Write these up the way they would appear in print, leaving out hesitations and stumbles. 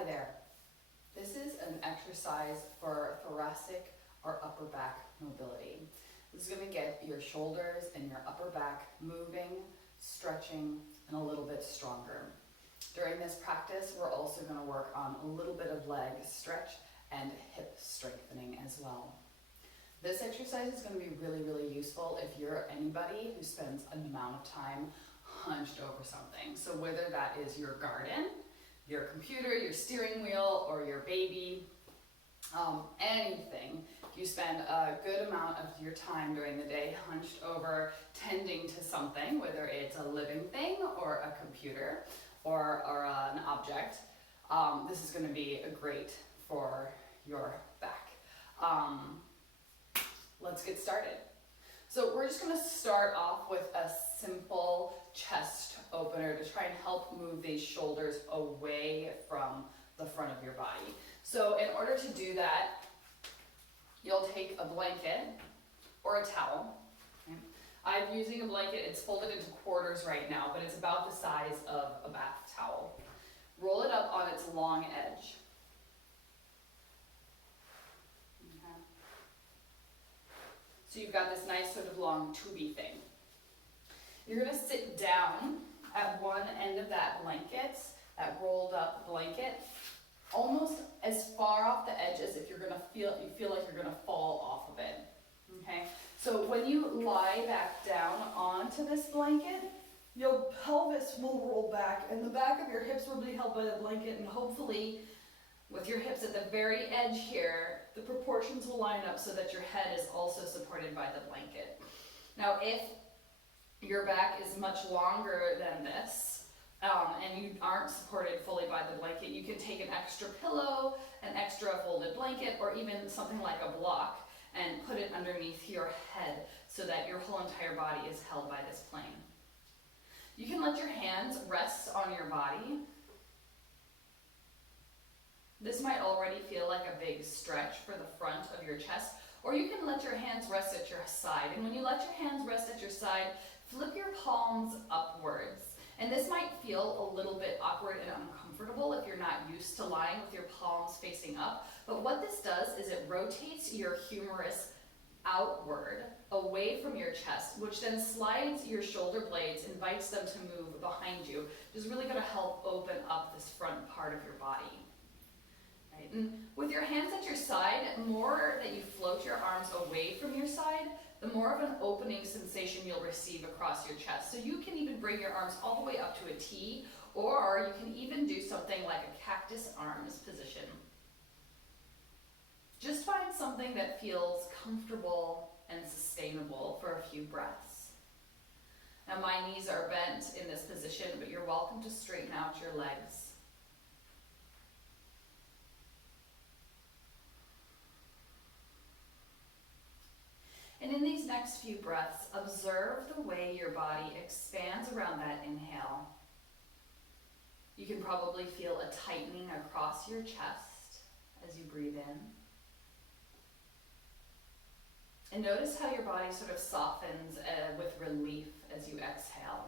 Hi there. This is an exercise for thoracic or upper back mobility. This is going to get your shoulders and your upper back moving, stretching, and a little bit stronger. During this practice, we're also going to work on a little bit of leg stretch and hip strengthening as well. This exercise is going to be really, really useful if you're anybody who spends an amount of time hunched over something. So whether that is your garden, your computer, your steering wheel, or your baby, anything. If you spend a good amount of your time during the day hunched over tending to something, whether it's a living thing or a computer or an object, this is going to be great for your back. Let's get started. So we're just going to start off with a simple chest opener to try and help move these shoulders away from the front of your body. So in order to do that, you'll take a blanket or a towel. Okay? I'm using a blanket. It's folded into quarters right now, but it's about the size of a bath towel. Roll it up on its long edge. Okay. So you've got this nice sort of long tubey thing. You're going to sit down at one end of that blanket, that rolled up blanket, almost as far off the edge as if you feel like you're going to fall off of it. Okay? So when you lie back down onto this blanket, your pelvis will roll back and the back of your hips will be held by the blanket, and hopefully with your hips at the very edge here, the proportions will line up so that your head is also supported by the blanket. Now if your back is much longer than this, and you aren't supported fully by the blanket, you can take an extra pillow, an extra folded blanket, or even something like a block and put it underneath your head so that your whole entire body is held by this plane. You can let your hands rest on your body. This might already feel like a big stretch for the front of your chest, or you can let your hands rest at your side. And when you let your hands rest at your side, flip your palms upwards. And this might feel a little bit awkward and uncomfortable if you're not used to lying with your palms facing up. But what this does is it rotates your humerus outward, away from your chest, which then slides your shoulder blades, invites them to move behind you, which is really going to help open up this front part of your body. Right? And with your hands at your side, the more that you float your arms away from your side, the more of an opening sensation you'll receive across your chest. So you can even bring your arms all the way up to a T, or you can even do something like a cactus arms position. Just find something that feels comfortable and sustainable for a few breaths. Now my knees are bent in this position, but you're welcome to straighten out your legs. And in these next few breaths, observe the way your body expands around that inhale. You can probably feel a tightening across your chest as you breathe in. And notice how your body sort of softens with relief as you exhale.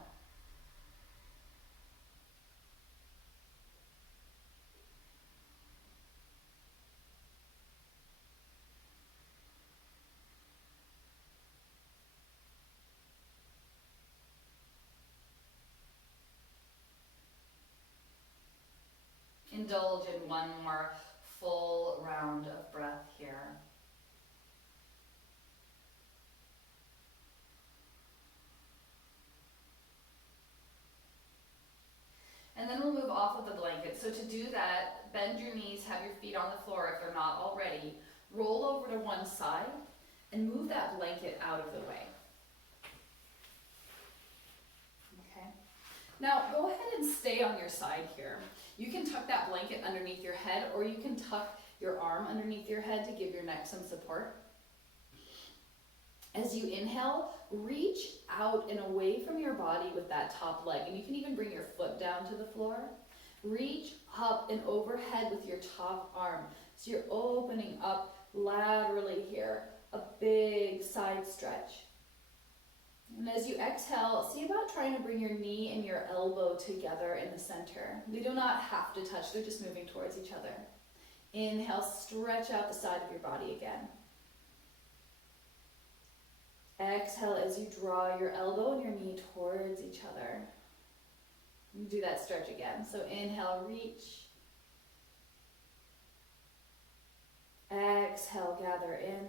Indulge in one more full round of breath here. And then we'll move off of the blanket. So to do that, bend your knees, have your feet on the floor if they're not already. Roll over to one side and move that blanket out of the way. Okay. Now go ahead and stay on your side here. You can tuck that blanket underneath your head, or you can tuck your arm underneath your head to give your neck some support. As you inhale, reach out and away from your body with that top leg, and you can even bring your foot down to the floor. Reach up and overhead with your top arm. So you're opening up laterally here, a big side stretch. And as you exhale, see about trying to bring your knee and your elbow together in the center. They do not have to touch, they're just moving towards each other. Inhale, stretch out the side of your body again. Exhale as you draw your elbow and your knee towards each other. And do that stretch again. So inhale, reach. Exhale, gather in.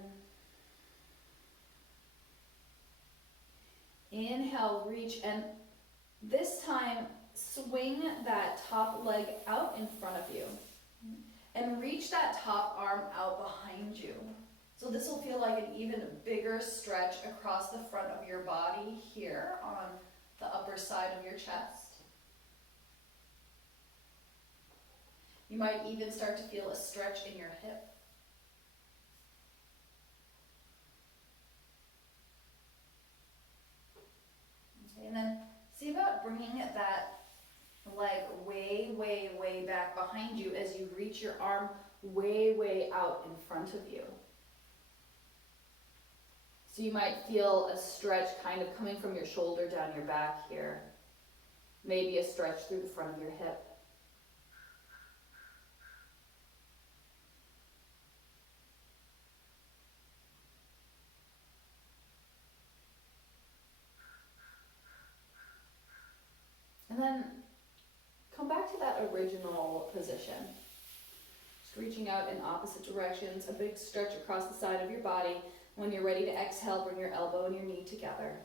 Inhale, reach, and this time swing that top leg out in front of you. And reach that top arm out behind you. So this will feel like an even bigger stretch across the front of your body here on the upper side of your chest. You might even start to feel a stretch in your hip. Okay, and then see about bringing that leg way, way, way back behind you as you reach your arm way, way out in front of you. So you might feel a stretch kind of coming from your shoulder down your back here. Maybe a stretch through the front of your hip. And then come back to that original position. Just reaching out in opposite directions, a big stretch across the side of your body. When you're ready to exhale, bring your elbow and your knee together.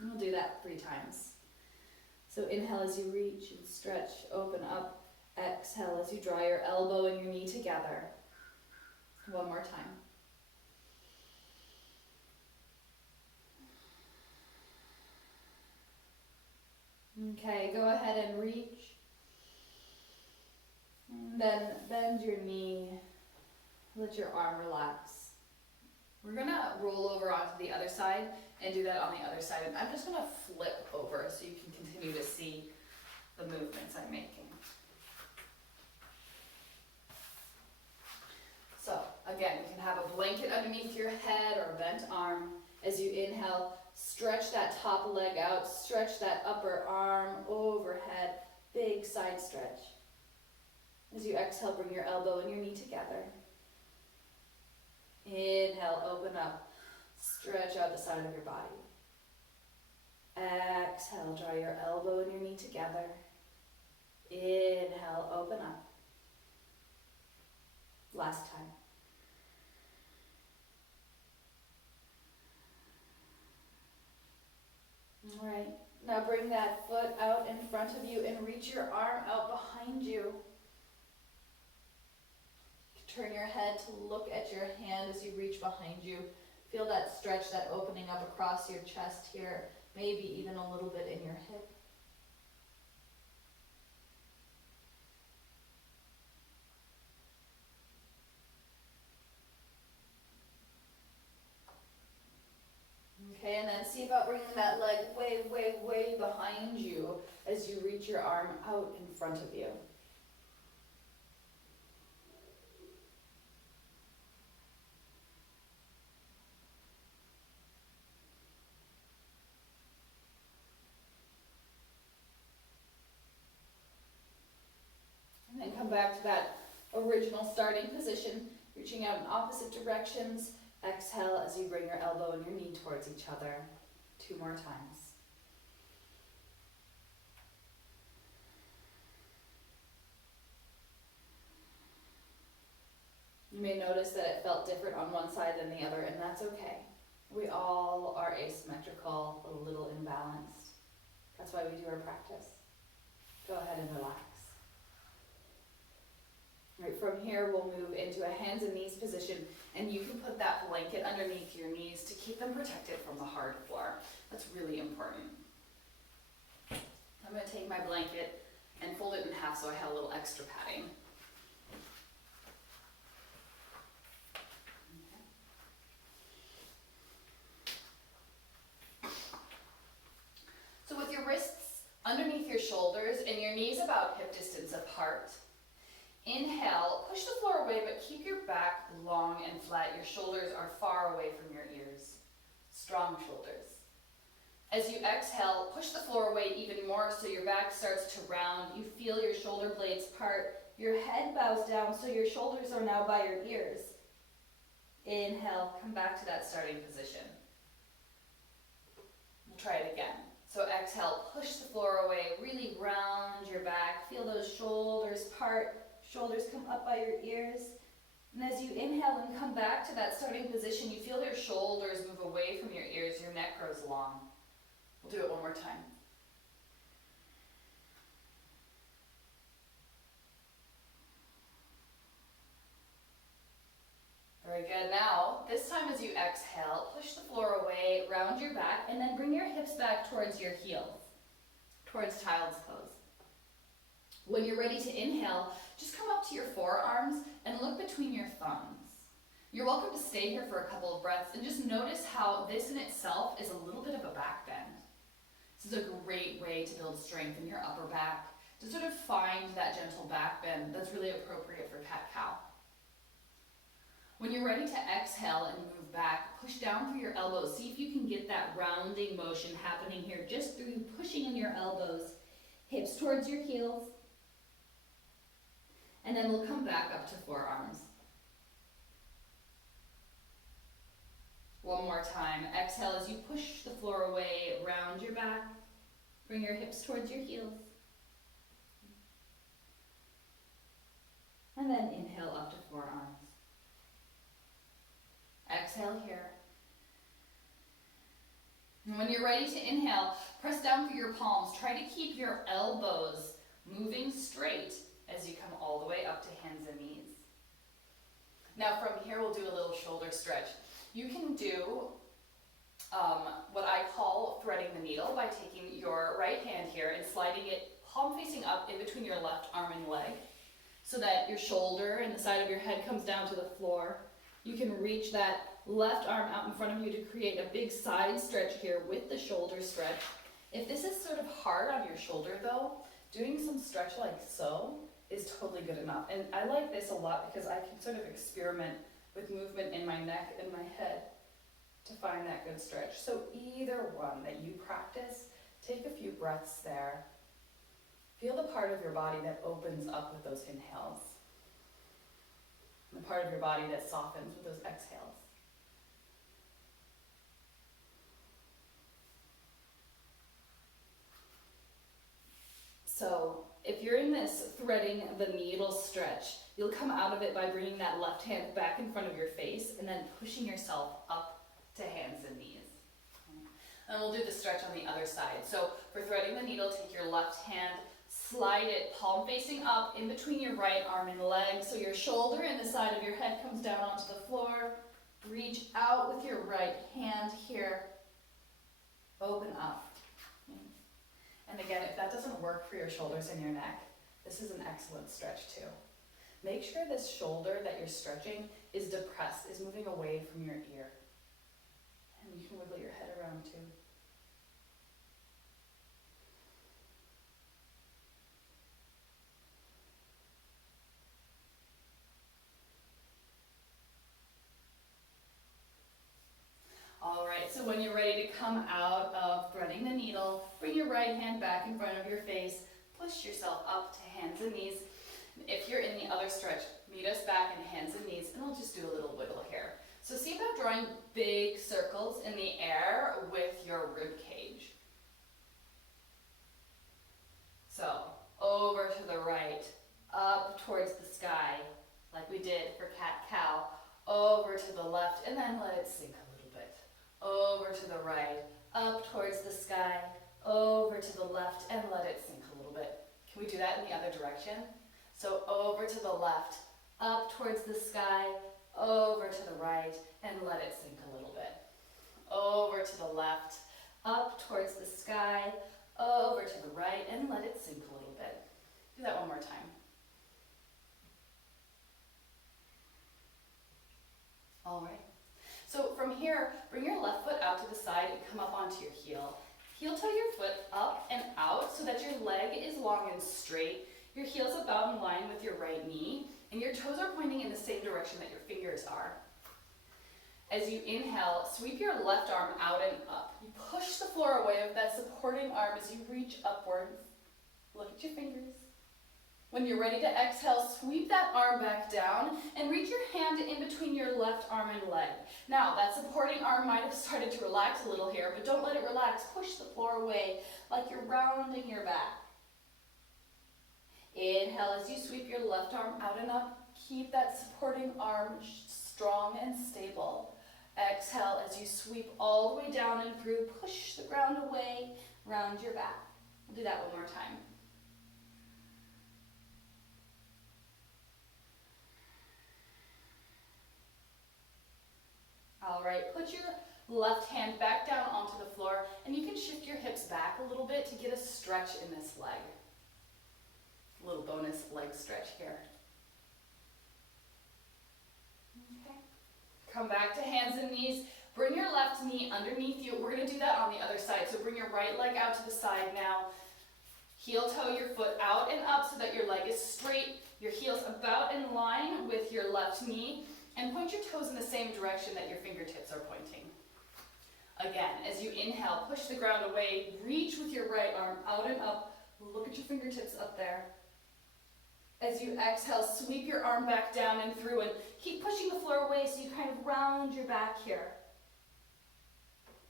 And we'll do that 3 times. So inhale as you reach and stretch, open up. Exhale as you draw your elbow and your knee together. 1 more time. Okay, go ahead and reach. And then bend your knee. Let your arm relax. We're gonna roll over onto the other side and do that on the other side. And I'm just gonna flip over so you can continue to see the movements I'm making. So again, you can have a blanket underneath your head or a bent arm. As you inhale, stretch that top leg out, stretch that upper arm overhead, big side stretch. As you exhale, bring your elbow and your knee together. Inhale, open up, stretch out the side of your body. Exhale, draw your elbow and your knee together. Inhale, open up. Last time. All right, now bring that foot out in front of you and reach your arm out behind you. Turn your head to look at your hand as you reach behind you. Feel that stretch, that opening up across your chest here, maybe even a little bit in your hip. Okay, and then see about bringing that leg way, way, way behind you as you reach your arm out in front of you. And then come back to that original starting position, reaching out in opposite directions. Exhale as you bring your elbow and your knee towards each other. 2 more times. You may notice that it felt different on one side than the other, and that's okay. We all are asymmetrical, a little imbalanced. That's why we do our practice. Go ahead and relax. Right, from here, we'll move into a hands and knees position, and you can put that blanket underneath your knees to keep them protected from the hard floor. That's really important. I'm going to take my blanket and fold it in half so I have a little extra padding. So with your wrists underneath your shoulders and your knees about hip distance apart, inhale, push the floor away, but keep your back long and flat. Your shoulders are far away from your ears. Strong shoulders. As you exhale, push the floor away even more so your back starts to round. You feel your shoulder blades part. Your head bows down so your shoulders are now by your ears. Inhale, come back to that starting position. We'll try it again. So exhale, push the floor away, really round your back. Feel those shoulders part, shoulders come up by your ears. And as you inhale and come back to that starting position, you feel your shoulders move away from your ears, your neck grows long. We'll do it one more time. Very good. Now, this time as you exhale, push the floor away, round your back, and then bring your hips back towards your heels, towards child's pose. When you're ready to inhale, just come up to your forearms and look between your thumbs. You're welcome to stay here for a couple of breaths and just notice how this in itself is a little bit of a back bend. This is a great way to build strength in your upper back, to sort of find that gentle back bend that's really appropriate for cat-cow. When you're ready to exhale and move back, push down through your elbows. See if you can get that rounding motion happening here just through pushing in your elbows, hips towards your heels. And then we'll come back up to forearms. One more time. Exhale as you push the floor away, round your back. Bring your hips towards your heels. And then inhale up to forearms. Exhale here. And when you're ready to inhale, press down through your palms. Try to keep your elbows moving straight as you come all the way up to hands and knees. Now from here, we'll do a little shoulder stretch. You can do what I call threading the needle by taking your right hand here and sliding it palm facing up in between your left arm and leg so that your shoulder and the side of your head comes down to the floor. You can reach that left arm out in front of you to create a big side stretch here with the shoulder stretch. If this is sort of hard on your shoulder though, doing some stretch like so is totally good enough. And I like this a lot because I can sort of experiment with movement in my neck and my head to find that good stretch. So either one that you practice, take a few breaths there. Feel the part of your body that opens up with those inhales. And the part of your body that softens with those exhales. So if you're in this threading the needle stretch, you'll come out of it by bringing that left hand back in front of your face and then pushing yourself up to hands and knees. And we'll do the stretch on the other side. So for threading the needle, take your left hand, slide it palm facing up in between your right arm and leg so your shoulder and the side of your head comes down onto the floor. Reach out with your right hand here. Open up. And again, if that doesn't work for your shoulders and your neck, this is an excellent stretch too. Make sure this shoulder that you're stretching is depressed, is moving away from your ear. And you can wiggle your head around too. All right, so when you're ready to come out of threading the needle, bring your right hand back in front of your face, push yourself up to hands and knees. If you're in the other stretch, meet us back in hands and knees, and we'll just do a little wiggle here. So see about drawing big circles in the air with your rib cage. So over to the right, up towards the sky, like we did for cat-cow, over to the left, and then let it sink a little bit. Over to the right, up towards the sky, over to the left, and let it sink a little bit. Can we do that in the other direction? So over to the left, up towards the sky, over to the right, and let it sink a little bit. Over to the left, up towards the sky, over to the right, and let it sink a little bit. Do that one more time. All right. So from here, bring your left foot out to the side and come up onto your heel. Heel toe your foot up and out so that your leg is long and straight. Your heel's about in line with your right knee, and your toes are pointing in the same direction that your fingers are. As you inhale, sweep your left arm out and up. You push the floor away with that supporting arm as you reach upwards. Look at your fingers. When you're ready to exhale, sweep that arm back down and reach your hand in between your left arm and leg. Now, that supporting arm might have started to relax a little here, but don't let it relax. Push the floor away like you're rounding your back. Inhale as you sweep your left arm out and up. Keep that supporting arm strong and stable. Exhale as you sweep all the way down and through. Push the ground away, round your back. We'll do that one more time. All right, put your left hand back down onto the floor, and you can shift your hips back a little bit to get a stretch in this leg. A little bonus leg stretch here. Okay. Come back to hands and knees. Bring your left knee underneath you. We're going to do that on the other side. So bring your right leg out to the side now. Heel toe your foot out and up so that your leg is straight. Your heel's about in line with your left knee. And point your toes in the same direction that your fingertips are pointing. Again, as you inhale, push the ground away. Reach with your right arm out and up. Look at your fingertips up there. As you exhale, sweep your arm back down and through and keep pushing the floor away so you kind of round your back here.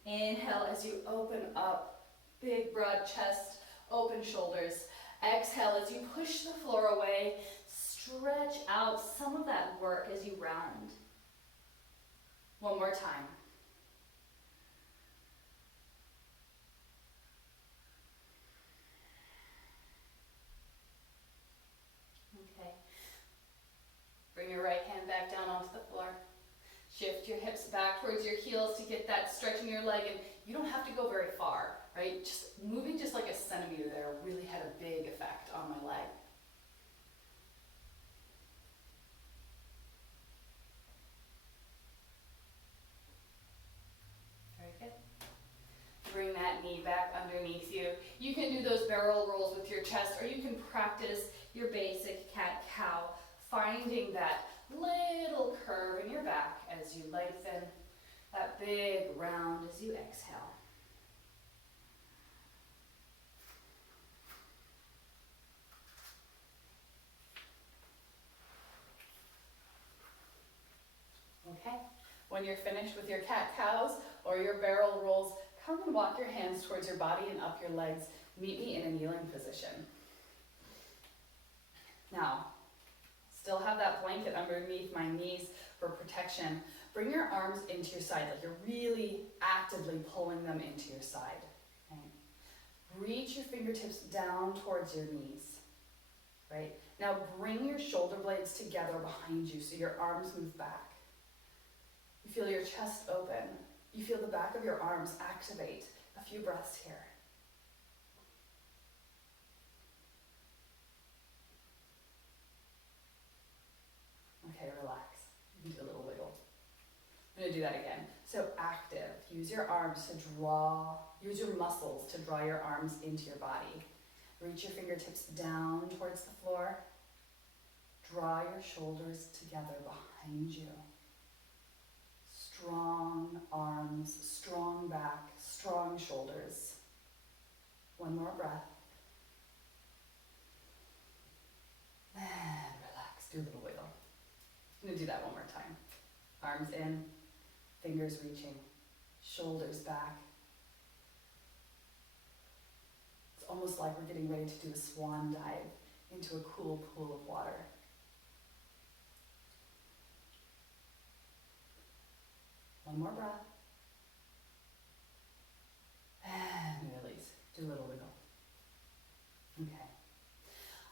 Inhale as you open up, big broad chest, open shoulders. Exhale as you push the floor away, stretch out some of that work as you round. One more time. Okay. Bring your right hand back down onto the floor. Shift your hips back towards your heels to get that stretch in your leg, and you don't have to go very far, right? Just moving just like a centimeter there really had a big effect on my leg. Very good. Bring that knee back underneath you. You can do those barrel rolls with your chest, or you can practice your basic cat-cow, finding that little curve in your back as you lengthen, that big round as you exhale. Okay, when you're finished with your cat-cows or your barrel rolls, come and walk your hands towards your body and up your legs. Meet me in a kneeling position. Now, still have that blanket underneath my knees for protection. Bring your arms into your side, like you're really actively pulling them into your side. Okay? Reach your fingertips down towards your knees. Right? Now bring your shoulder blades together behind you so your arms move back. You feel your chest open. You feel the back of your arms activate. A few breaths here. Okay, relax. You can do a little wiggle. I'm going to do that again. So active. Use your arms to draw, use your muscles to draw your arms into your body. Reach your fingertips down towards the floor. Draw your shoulders together behind you. Strong arms, strong back, strong shoulders. One more breath. And relax. Do a little wiggle. I'm going to do that one more time. Arms in, fingers reaching, shoulders back. It's almost like we're getting ready to do a swan dive into a cool pool of water. One more breath. And release. Do a little wiggle. Okay.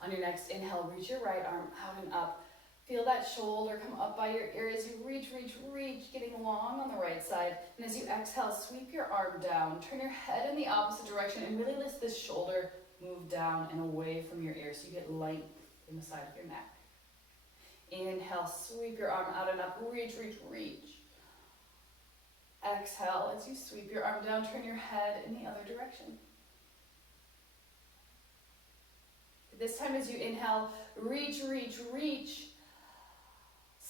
On your next inhale, reach your right arm out and up. Feel that shoulder come up by your ear as you reach, getting long on the right side. And as you exhale, sweep your arm down. Turn your head in the opposite direction and really let this shoulder move down and away from your ear so you get length in the side of your neck. Inhale, sweep your arm out and up. Reach. Exhale, as you sweep your arm down, turn your head in the other direction. This time as you inhale, reach.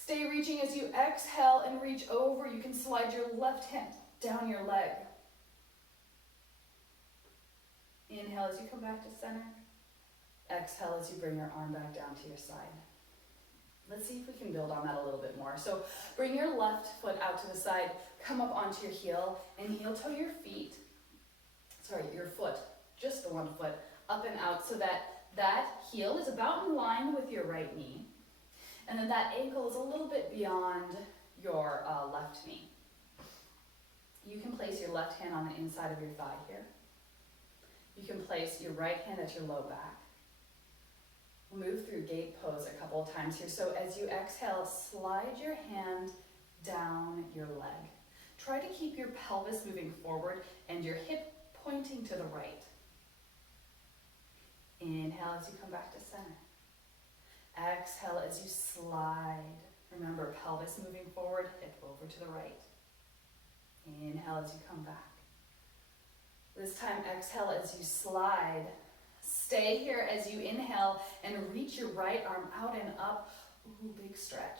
Stay reaching as you exhale and reach over. You can slide your left hand down your leg. Inhale as you come back to center. Exhale as you bring your arm back down to your side. Let's see if we can build on that a little bit more. So bring your left foot out to the side, come up onto your heel, and heel toe your foot, just the one foot, up and out so that that heel is about in line with your right knee. And then that ankle is a little bit beyond your left knee. You can place your left hand on the inside of your thigh here. You can place your right hand at your low back. Move through gate pose a couple of times here. So as you exhale, slide your hand down your leg. Try to keep your pelvis moving forward and your hip pointing to the right. Inhale as you come back to center. Exhale as you slide. Remember, pelvis moving forward, hip over to the right. Inhale as you come back. This time, exhale as you slide. Stay here as you inhale and reach your right arm out and up. Ooh, big stretch.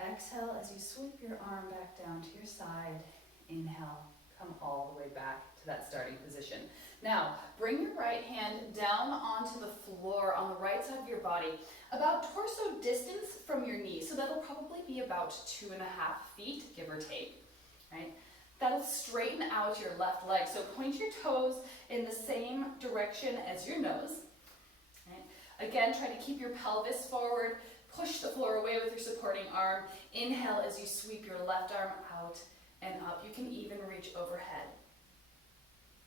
Exhale as you sweep your arm back down to your side. Inhale, come all the way back to that starting position. Now, bring your right hand down onto the floor on the right side of your body, about torso distance from your knee. So that'll probably be about 2.5 feet, give or take, right? That'll straighten out your left leg. So point your toes in the same direction as your nose. Right? Again, try to keep your pelvis forward. Push the floor away with your supporting arm. Inhale as you sweep your left arm out and up. You can even reach overhead.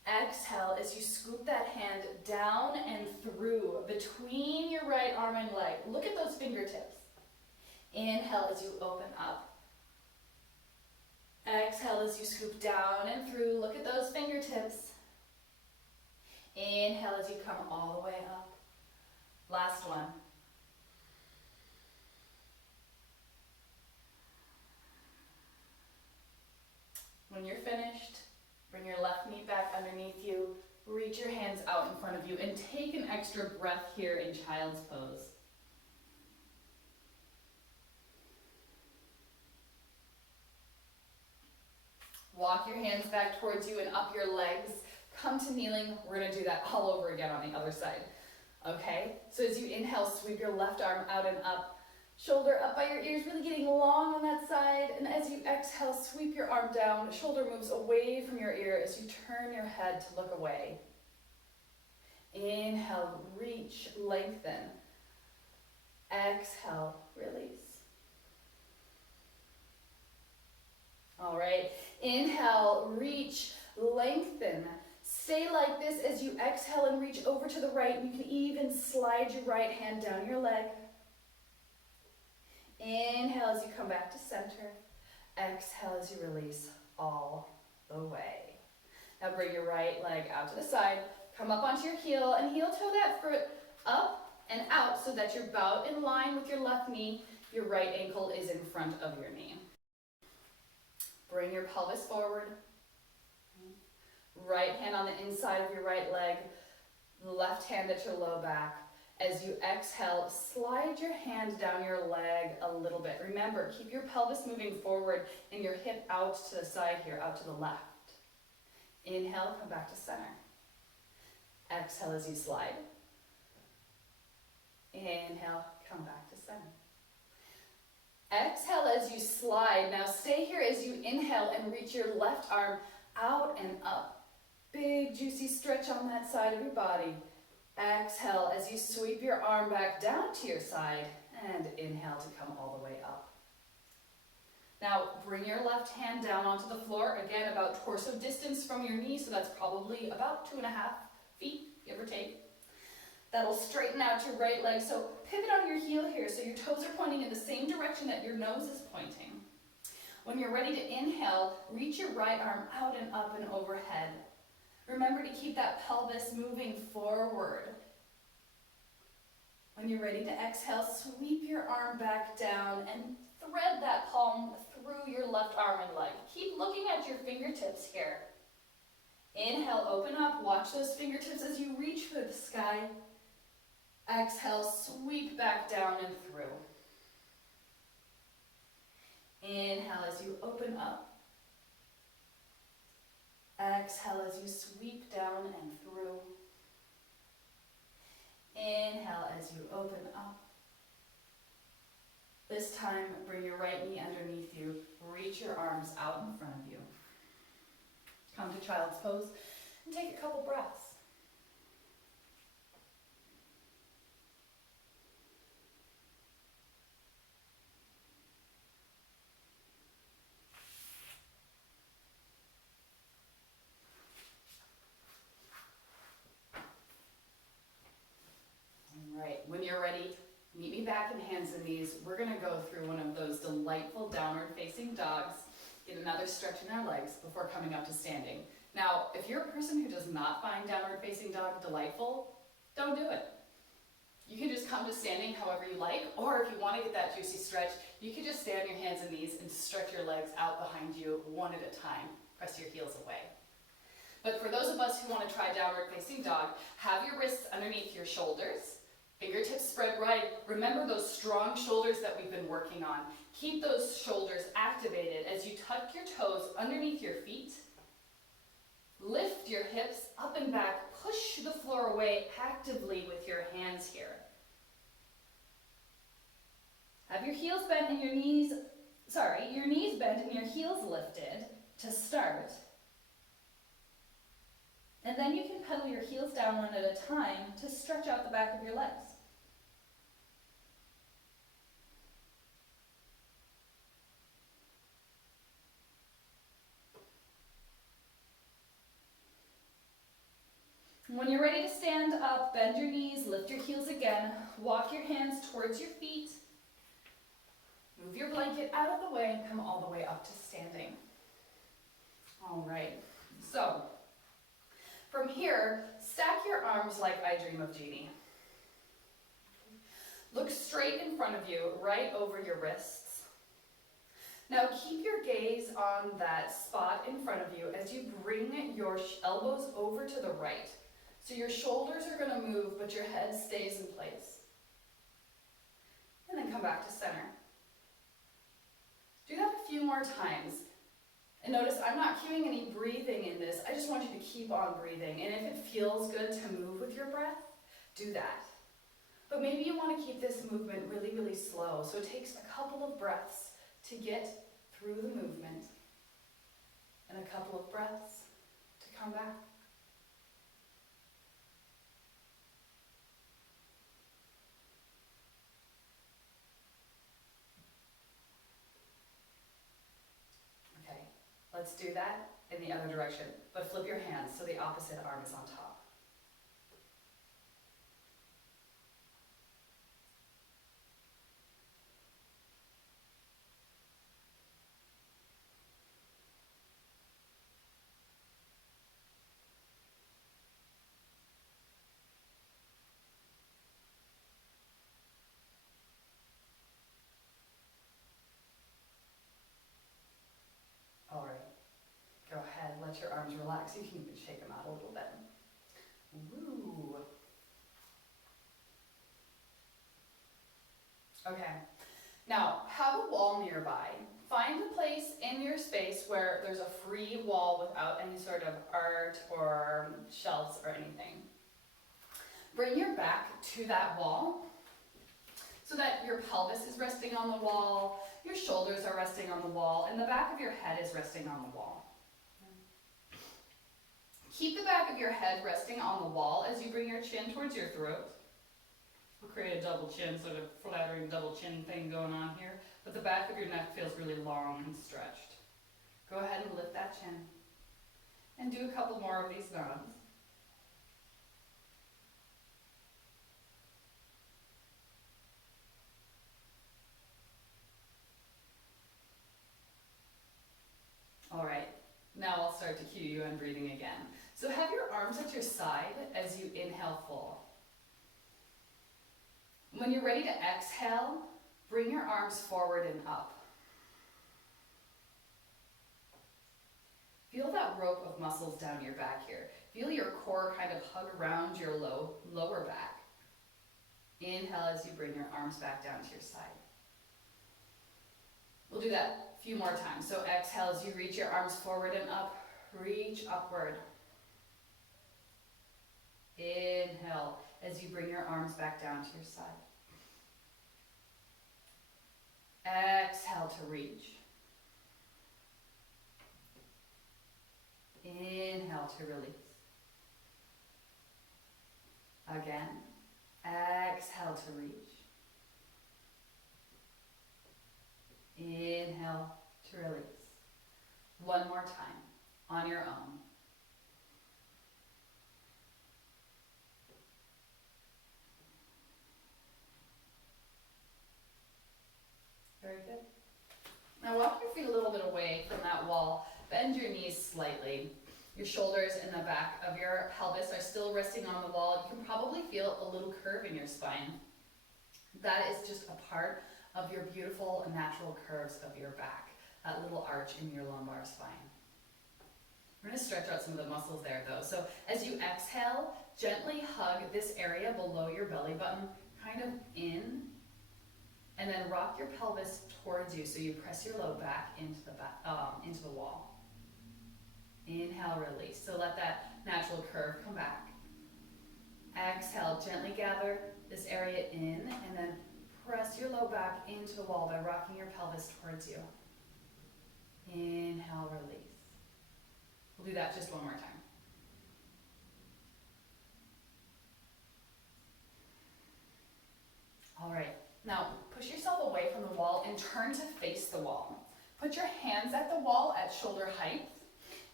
Exhale as you scoop that hand down and through between your right arm and leg. Look at those fingertips. Inhale as you open up. Exhale as you scoop down and through. Look at those fingertips. Inhale as you come all the way up. Last one. When you're finished, bring your left knee back underneath you. Reach your hands out in front of you and take an extra breath here in child's pose. Walk your hands back towards you and up your legs. Come to kneeling. We're going to do that all over again on the other side. Okay? So as you inhale, sweep your left arm out and up. Shoulder up by your ears, really getting long on that side. And as you exhale, sweep your arm down. Shoulder moves away from your ear as you turn your head to look away. Inhale, reach, lengthen. Exhale, release. All right, inhale, reach, lengthen. Stay like this as you exhale and reach over to the right. You can even slide your right hand down your leg. Inhale as you come back to center. Exhale as you release all the way. Now bring your right leg out to the side. Come up onto your heel and heel toe that foot up and out so that you're about in line with your left knee. Your right ankle is in front of your knee. Bring your pelvis forward. Right hand on the inside of your right leg. Left hand at your low back. As you exhale, slide your hand down your leg a little bit. Remember, keep your pelvis moving forward and your hip out to the side here, out to the left. Inhale, come back to center. Exhale as you slide. Inhale, come back to center. Exhale as you slide. Now stay here as you inhale and reach your left arm out and up. Big juicy stretch on that side of your body. Exhale as you sweep your arm back down to your side and inhale to come all the way up. Now bring your left hand down onto the floor, again about torso distance from your knee, so that's probably about 2.5 feet, give or take. That'll straighten out your right leg, so pivot on your heel here so your toes are pointing in the same direction that your nose is pointing. When you're ready to inhale, reach your right arm out and up and overhead. Remember to keep that pelvis moving forward. When you're ready to exhale, sweep your arm back down and thread that palm through your left arm and leg. Keep looking at your fingertips here. Inhale, open up, watch those fingertips as you reach for the sky. Exhale, sweep back down and through. Inhale as you open up. Exhale as you sweep down and through. Inhale as you open up. This time, bring your right knee underneath you. Reach your arms out in front of you. Come to child's pose and take a couple breaths. When you're ready, meet me back in hands and knees. We're going to go through one of those delightful downward facing dogs. Get another stretch in our legs before coming up to standing. Now, if you're a person who does not find downward facing dog delightful, don't do it. You can just come to standing however you like, or if you want to get that juicy stretch, you can just stay on your hands and knees and stretch your legs out behind you one at a time. Press your heels away. But for those of us who want to try downward facing dog, have your wrists underneath your shoulders. Fingertips spread right. Remember those strong shoulders that we've been working on. Keep those shoulders activated as you tuck your toes underneath your feet. Lift your hips up and back. Push the floor away actively with your hands here. Have your heels bent and your knees bent and your heels lifted to start. And then you can pedal your heels down one at a time to stretch out the back of your legs. When you're ready to stand up, bend your knees, lift your heels again, walk your hands towards your feet, move your blanket out of the way and come all the way up to standing. All right, so from here, stack your arms like I Dream of Jeannie. Look straight in front of you, right over your wrists. Now keep your gaze on that spot in front of you as you bring your elbows over to the right. So your shoulders are going to move, but your head stays in place. And then come back to center. Do that a few more times. And notice I'm not cueing any breathing in this. I just want you to keep on breathing. And if it feels good to move with your breath, do that. But maybe you want to keep this movement really, really slow. So it takes a couple of breaths to get through the movement. And a couple of breaths to come back. Let's do that in the other direction, but flip your hands so the opposite arm is on top. All right. Go ahead, let your arms relax. You can even shake them out a little bit. Woo. Okay, now have a wall nearby. Find a place in your space where there's a free wall without any sort of art or shelves or anything. Bring your back to that wall so that your pelvis is resting on the wall, your shoulders are resting on the wall, and the back of your head is resting on the wall. Keep the back of your head resting on the wall as you bring your chin towards your throat. We'll create a double chin, sort of flattering double chin thing going on here, but the back of your neck feels really long and stretched. Go ahead and lift that chin. And do a couple more of these nods. All right, now I'll start to cue you on breathing again. So have your arms at your side as you inhale full. When you're ready to exhale, bring your arms forward and up. Feel that rope of muscles down your back here. Feel your core kind of hug around your lower back. Inhale as you bring your arms back down to your side. We'll do that a few more times. So exhale as you reach your arms forward and up. Reach upward. Inhale as you bring your arms back down to your side. Exhale to reach. Inhale to release. Again. Exhale to reach. Inhale to release. One more time on your own. Very good. Now walk your feet a little bit away from that wall. Bend your knees slightly. Your shoulders and the back of your pelvis are still resting on the wall. You can probably feel a little curve in your spine. That is just a part of your beautiful natural curves of your back, that little arch in your lumbar spine. We're going to stretch out some of the muscles there though. So as you exhale, gently hug this area below your belly button, kind of in, and then rock your pelvis towards you so you press your low back into the wall. Inhale, release. So let that natural curve come back. Exhale, gently gather this area in and then press your low back into the wall by rocking your pelvis towards you. Inhale, release. We'll do that just one more time. All right, now push yourself away from the wall and turn to face the wall. Put your hands at the wall at shoulder height.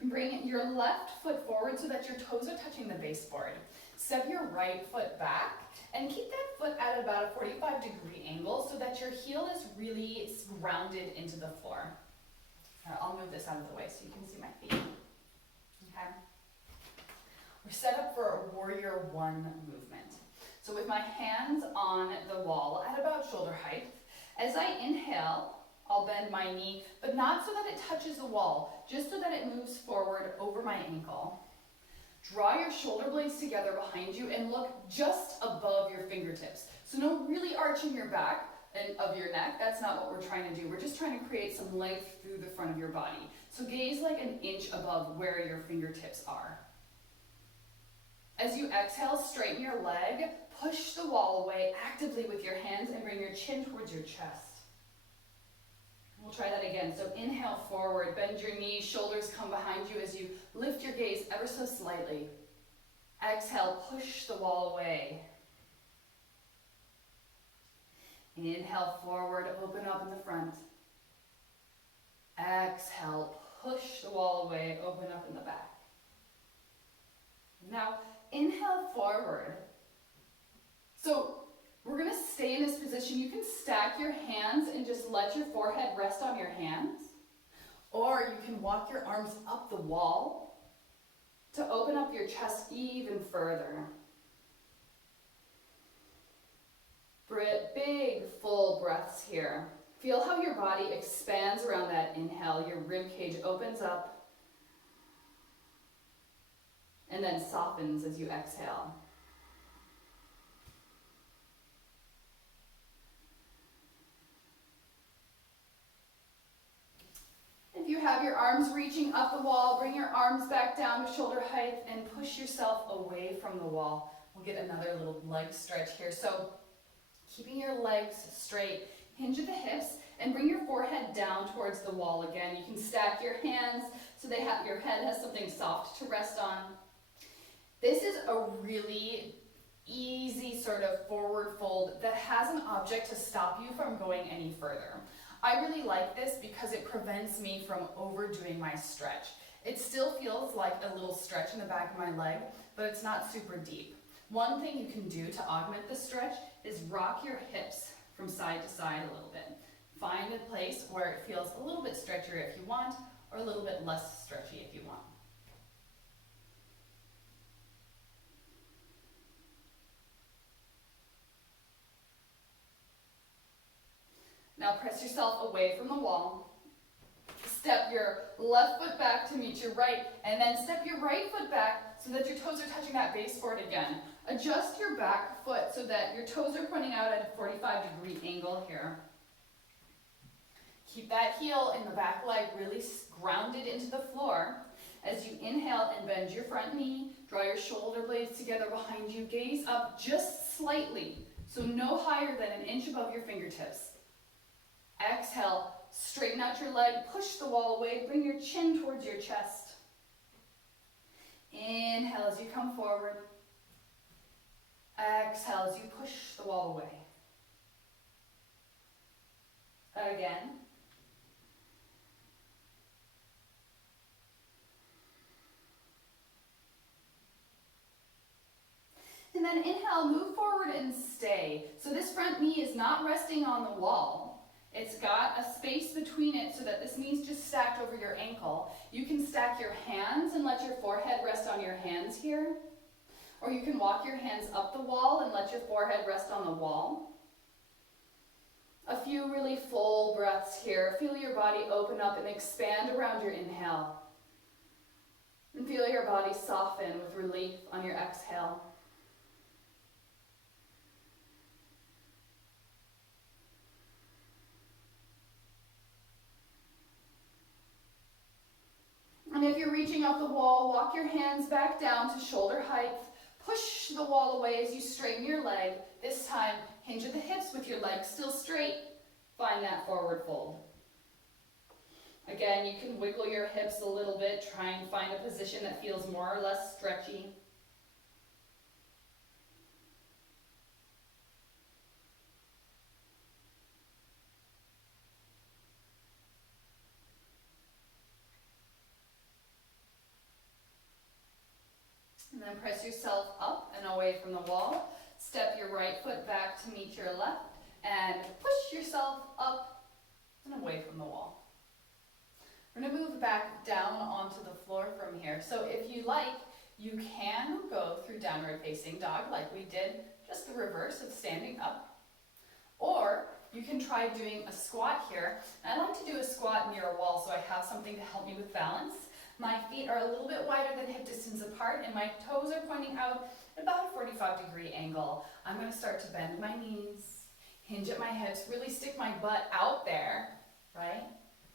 Bring your left foot forward so that your toes are touching the baseboard. Step your right foot back and keep that foot at about a 45-degree angle so that your heel is really grounded into the floor. I'll move this out of the way so you can see my feet. Okay. We're set up for a warrior one movement. So with my hands on the wall at about shoulder height, as I inhale, I'll bend my knee, but not so that it touches the wall, just so that it moves forward over my ankle. Draw your shoulder blades together behind you and look just above your fingertips. So no really arching your back and of your neck. That's not what we're trying to do. We're just trying to create some length through the front of your body. So gaze like an inch above where your fingertips are. As you exhale, straighten your leg, push the wall away actively with your hands and bring your chin towards your chest. We'll try that again. So inhale forward, bend your knees, shoulders come behind you as you lift your gaze ever so slightly. Exhale, push the wall away. Inhale forward, open up in the front. Exhale, push the wall away, open up in the back. Now, inhale forward. So we're going to stay in this position. You can stack your hands and just let your forehead rest on your hands. Or you can walk your arms up the wall to open up your chest even further. Big, full breaths here. Feel how your body expands around that inhale. Your rib cage opens up and then softens as you exhale. If you have your arms reaching up the wall, bring your arms back down to shoulder height and push yourself away from the wall. We'll get another little leg stretch here. So keeping your legs straight, hinge at the hips, and bring your forehead down towards the wall again. You can stack your hands so your head has something soft to rest on. This is a really easy sort of forward fold that has an object to stop you from going any further. I really like this because it prevents me from overdoing my stretch. It still feels like a little stretch in the back of my leg, but it's not super deep. One thing you can do to augment the stretch is rock your hips from side to side a little bit. Find a place where it feels a little bit stretchier if you want, or a little bit less stretchy if you want. Now press yourself away from the wall. Step your left foot back to meet your right, and then step your right foot back so that your toes are touching that baseboard again. Adjust your back foot so that your toes are pointing out at a 45-degree angle here. Keep that heel in the back leg really grounded into the floor. As you inhale and bend your front knee, draw your shoulder blades together behind you, gaze up just slightly, so no higher than an inch above your fingertips. Exhale, straighten out your leg, push the wall away, bring your chin towards your chest. Inhale as you come forward. Exhale as you push the wall away. Again. And then inhale, move forward and stay. So this front knee is not resting on the wall. It's got a space between it so that this knee's just stacked over your ankle. You can stack your hands and let your forehead rest on your hands here. Or you can walk your hands up the wall and let your forehead rest on the wall. A few really full breaths here. Feel your body open up and expand around your inhale. And feel your body soften with relief on your exhale. And if you're reaching up the wall, walk your hands back down to shoulder height. Push the wall away as you straighten your leg. This time, hinge at the hips with your legs still straight. Find that forward fold. Again, you can wiggle your hips a little bit. Try and find a position that feels more or less stretchy. And then press yourself up and away from the wall. Step your right foot back to meet your left and push yourself up and away from the wall. We're going to move back down onto the floor from here. So if you like, you can go through downward facing dog like we did, just the reverse of standing up. Or you can try doing a squat here. I like to do a squat near a wall so I have something to help me with balance. My feet are a little bit wider than hip distance apart and my toes are pointing out at about a 45-degree angle. I'm going to start to bend my knees, hinge at my hips, really stick my butt out there, right?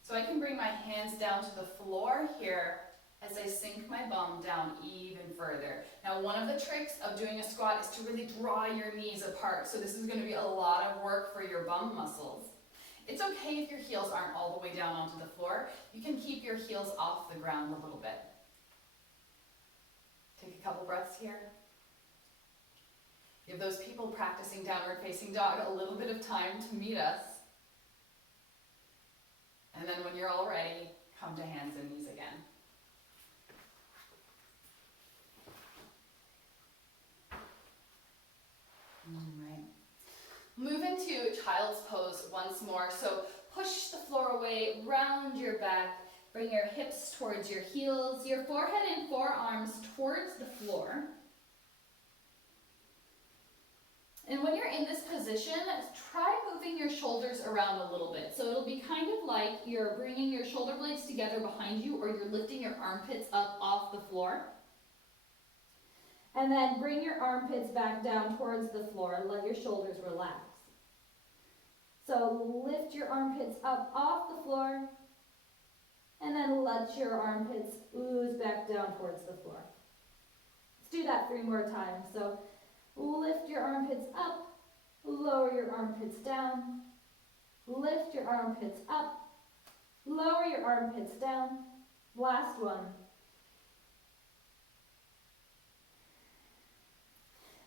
So I can bring my hands down to the floor here as I sink my bum down even further. Now, one of the tricks of doing a squat is to really draw your knees apart. So this is going to be a lot of work for your bum muscles. It's okay if your heels aren't all the way down onto the floor. You can keep your heels off the ground a little bit. Take a couple breaths here. Give those people practicing downward facing dog a little bit of time to meet us. And then when you're all ready, come to hands and knees again. All right. Move into child's pose once more. So push the floor away, round your back, bring your hips towards your heels, your forehead and forearms towards the floor. And when you're in this position, try moving your shoulders around a little bit. So it'll be kind of like you're bringing your shoulder blades together behind you, or you're lifting your armpits up off the floor. And then bring your armpits back down towards the floor and let your shoulders relax. So lift your armpits up off the floor and then let your armpits ooze back down towards the floor. Let's do that 3 more times. So lift your armpits up, lower your armpits down, lift your armpits up, lower your armpits down. Last one.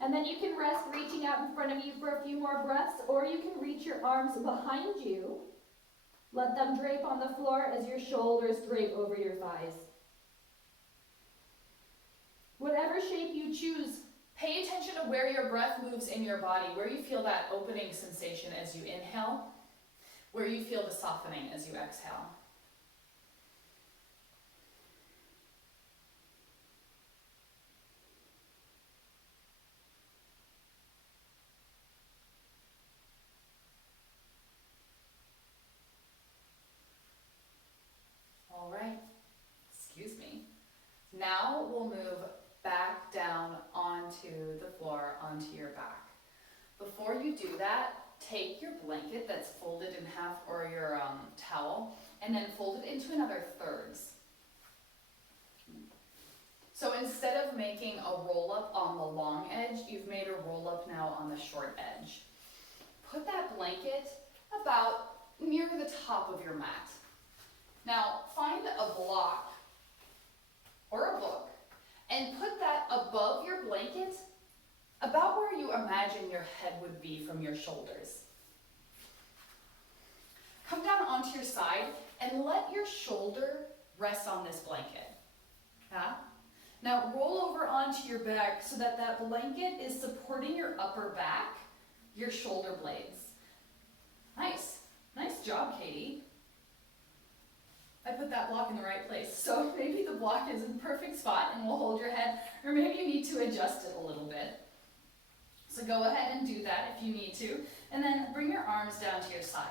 And then you can rest reaching out in front of you for a few more breaths, or you can reach your arms behind you. Let them drape on the floor as your shoulders drape over your thighs. Whatever shape you choose, pay attention to where your breath moves in your body, where you feel that opening sensation as you inhale, where you feel the softening as you exhale. All right, excuse me. Now we'll move back down onto the floor before you do that, take your blanket that's folded in half, or your towel, and then fold it into another thirds. So instead of making a roll up on the long edge, you've made a roll up now on the short edge. Put that blanket about near the top of your mat. Now find a block or a book and put that above your blanket, about where you imagine your head would be from your shoulders. Come down onto your side and let your shoulder rest on this blanket. Yeah? Now roll over onto your back so that that blanket is supporting your upper back, your shoulder blades. Nice. Nice job, Katie. I put that block in the right place. So maybe the block is in the perfect spot and will hold your head, or maybe you need to adjust it a little bit. So go ahead and do that if you need to. And then bring your arms down to your side.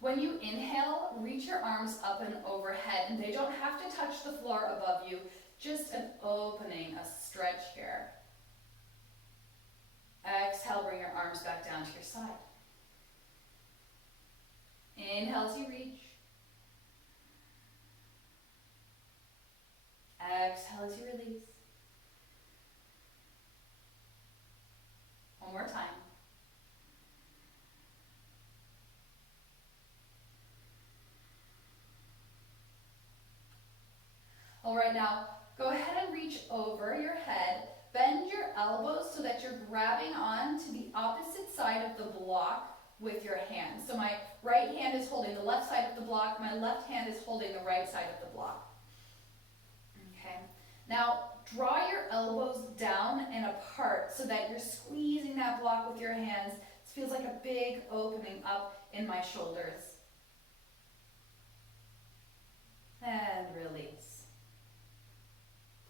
When you inhale, reach your arms up and overhead, and they don't have to touch the floor above you, just an opening, a stretch here. Exhale, bring your arms back down to your side. Inhale as you reach. Exhale as you release. One more time. All right, now go ahead and reach over your head. Bend your elbows so that you're grabbing on to the opposite side of the block with your hand. So my right hand is holding the left side of the block. My left hand is holding the right side of the block. Okay. Now draw your elbows down and apart so that you're squeezing that block with your hands. This feels like a big opening up in my shoulders. And release.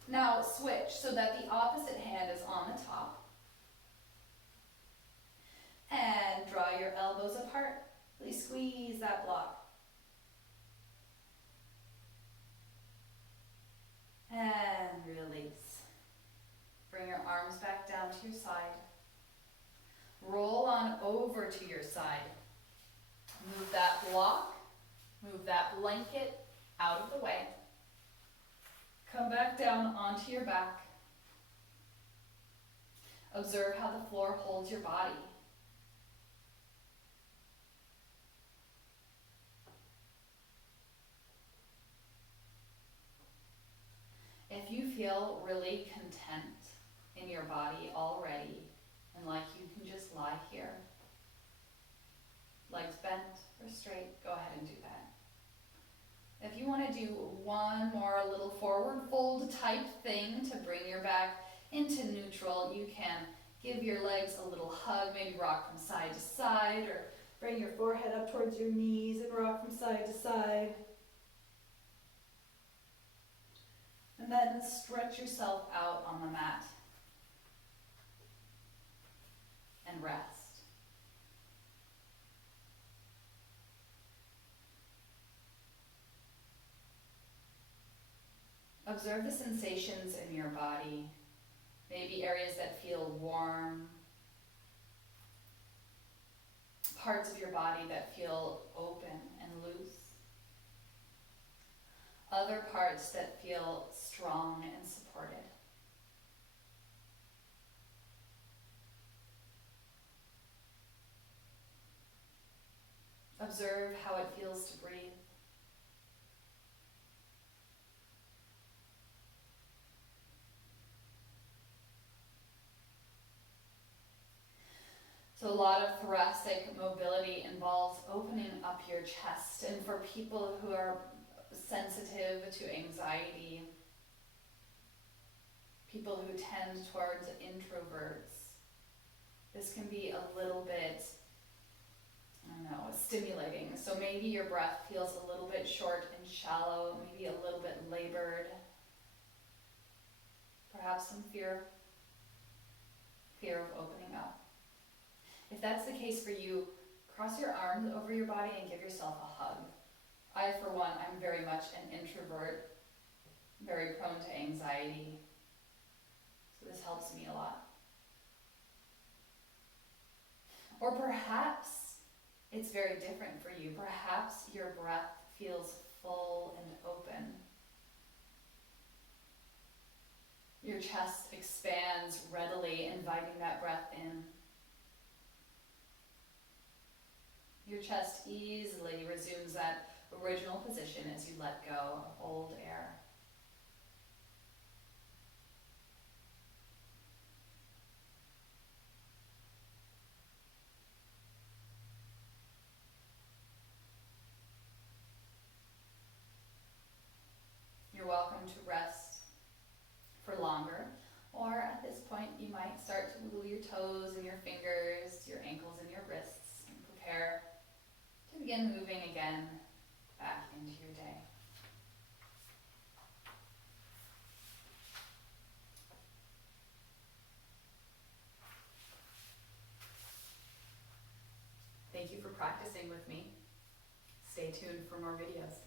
Now switch so that the opposite hand is on the top. And draw your elbows apart. Really squeeze that block. And release. Bring your arms back down to your side. Roll on over to your side. Move that block, move that blanket out of the way. Come back down onto your back. Observe how the floor holds your body. If you feel really content in your body already, and like you can just lie here, legs bent or straight, go ahead and do that. If you want to do one more little forward fold type thing to bring your back into neutral, you can give your legs a little hug, maybe rock from side to side, or bring your forehead up towards your knees and rock from side to side. And then stretch yourself out on the mat and rest. Observe the sensations in your body, maybe areas that feel warm, parts of your body that feel open and loose, other parts that feel strong and supported. Observe how it feels to breathe. So a lot of thoracic mobility involves opening up your chest, and for people who are sensitive to anxiety, people who tend towards introverts, this can be a little bit, stimulating. So maybe your breath feels a little bit short and shallow, maybe a little bit labored, perhaps some fear of opening up. If that's the case for you, cross your arms over your body and give yourself a hug. I, for one, I'm very much an introvert, very prone to anxiety, so this helps me a lot. Or perhaps it's very different for you. Perhaps your breath feels full and open. Your chest expands readily, inviting that breath in. Your chest easily resumes that original position as you let go of old air. You're welcome to rest for longer, or at this point you might start to wiggle your toes and your fingers, your ankles and your wrists, and prepare to begin moving again back into your day. Thank you for practicing with me. Stay tuned for more videos.